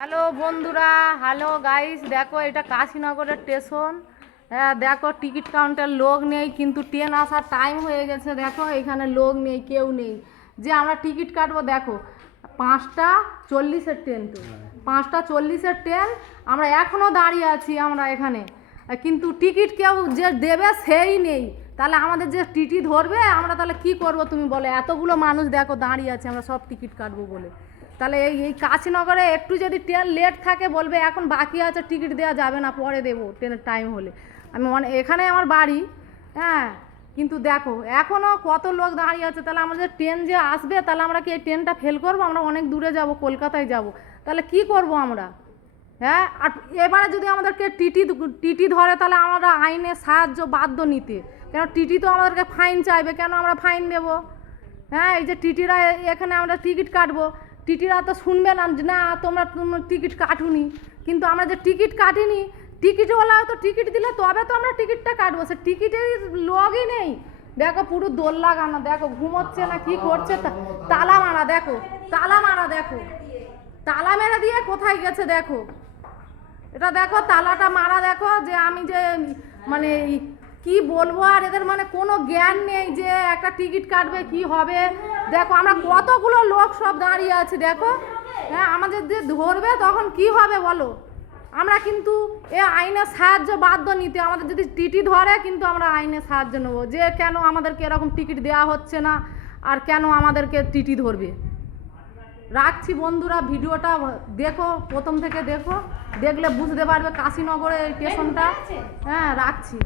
Hello বন্ধুরা, hello guys, দেখো এটা কাশীনগরের স্টেশন। হ্যাঁ দেখো, টিকিট কাউন্টার লোক নেই, কিন্তু ট্রেন আসার টাইম হয়ে গেছে। দেখো এখানে লোক নেই, কেউ নেই। যে আমরা টিকিট কাটবো, দেখো 5:40-এর ট্রেন, তো 5:40-এর ট্রেন। আমরা এখনও দাঁড়িয়ে আছি আমরা এখানে, কিন্তু টিকিট কেউ যে দেবে সেই নেই। তাহলে আমাদের যে টিটি ধরবে, আমরা তাহলে কি করব তুমি বলো? এতগুলো মানুষ দেখো দাঁড়িয়ে আছে, আমরা সব টিকিট কাটবো বলে। তাহলে এই কাশীনগরে একটু যদি ট্রেন লেট থাকে, বলবে এখন বাকি আছে, টিকিট দেওয়া যাবে না, পরে দেবো ট্রেনের টাইম হলে। আমি এখানে আমার বাড়ি, হ্যাঁ, কিন্তু দেখো এখনও কত লোক দাঁড়িয়ে আছে। তাহলে আমাদের ট্রেন যে আসবে, তাহলে আমরা কি এই ট্রেনটা ফেল করবো? আমরা অনেক দূরে যাব, কলকাতায় যাব, তাহলে কি করব আমরা? হ্যাঁ, আর এবারে যদি আমাদেরকে টিটি ধরে, তাহলে আমরা আইনের সাহায্য বাধ্য নিতে। কেন টিটি তো আমাদেরকে ফাইন চাইবে, কেন আমরা ফাইন দেবো? হ্যাঁ, এই যে টিটিরা এখানে আমরা টিকিট কাটবো, টিটিরা তো শুনবে না যে না তোমরা টিকিট কাটুনি। কিন্তু আমরা যে টিকিট কাটিনি, টিকিটওয়ালা তো টিকিট দিলে তবে তো আমরা টিকিটটা কাটবো। সে টিকিটের লগই নেই। দেখো পুরো দোল লাগানো, দেখো ঘুমোচ্ছে না কি করছে, তালা মারা, দেখো তালা মারা, দেখো তালা মেরে দিয়ে কোথায় গেছে দেখো। এটা দেখো তালাটা মারা, দেখো যে আমি যে মানে কি বলবো আর, এদের মানে কোনো জ্ঞান নেই যে একটা টিকিট কাটবে কি হবে। দেখো আমরা কতগুলো লোক সব দাঁড়িয়ে আছে, দেখো। হ্যাঁ, আমাদের যে ধরবে তখন কি হবে বলো? আমরা কিন্তু এ আইনের সাহায্য বাধ্য নিতে। আমাদের যদি টিটি ধরে, কিন্তু আমরা আইনের সাহায্য নেবো যে কেন আমাদেরকে এরকম টিকিট দেওয়া হচ্ছে না, আর কেন আমাদেরকে টিটি ধরবে। রাখছি বন্ধুরা, ভিডিওটা দেখো, প্রথম থেকে দেখো, দেখলে বুঝতে পারবে কাশীনগরের স্টেশনটা। হ্যাঁ, রাখছি।